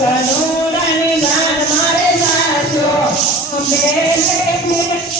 કનુડાની લાડ મારે સાચો. મેલે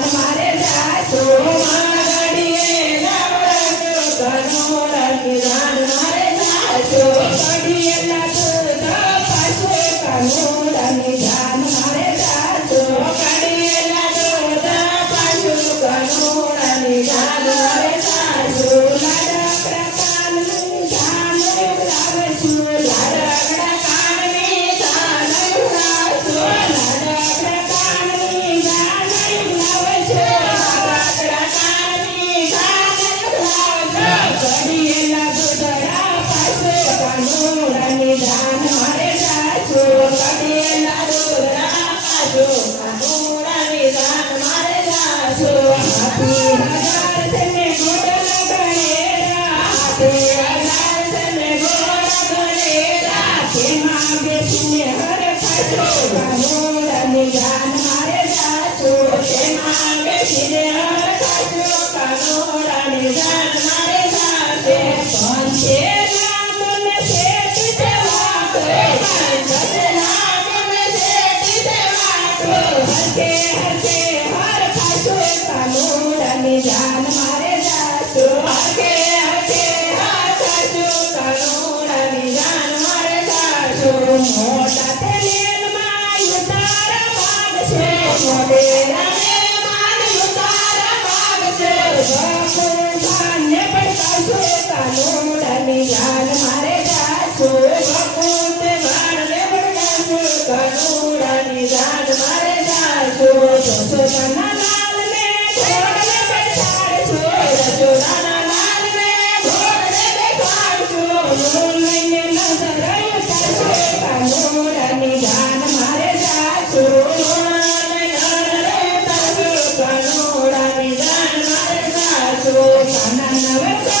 ligado. है நன்னவர்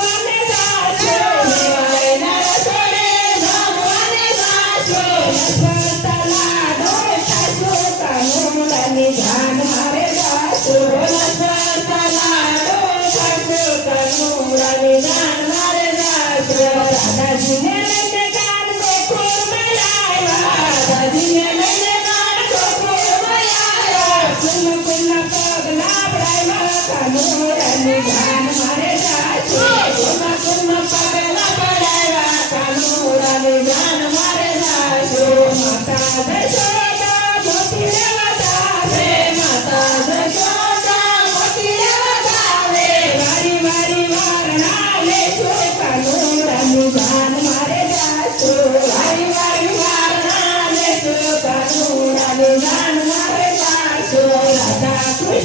Amen.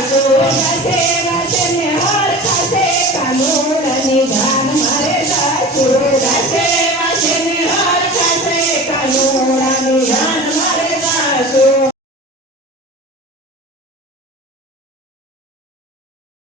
సేవ సేవ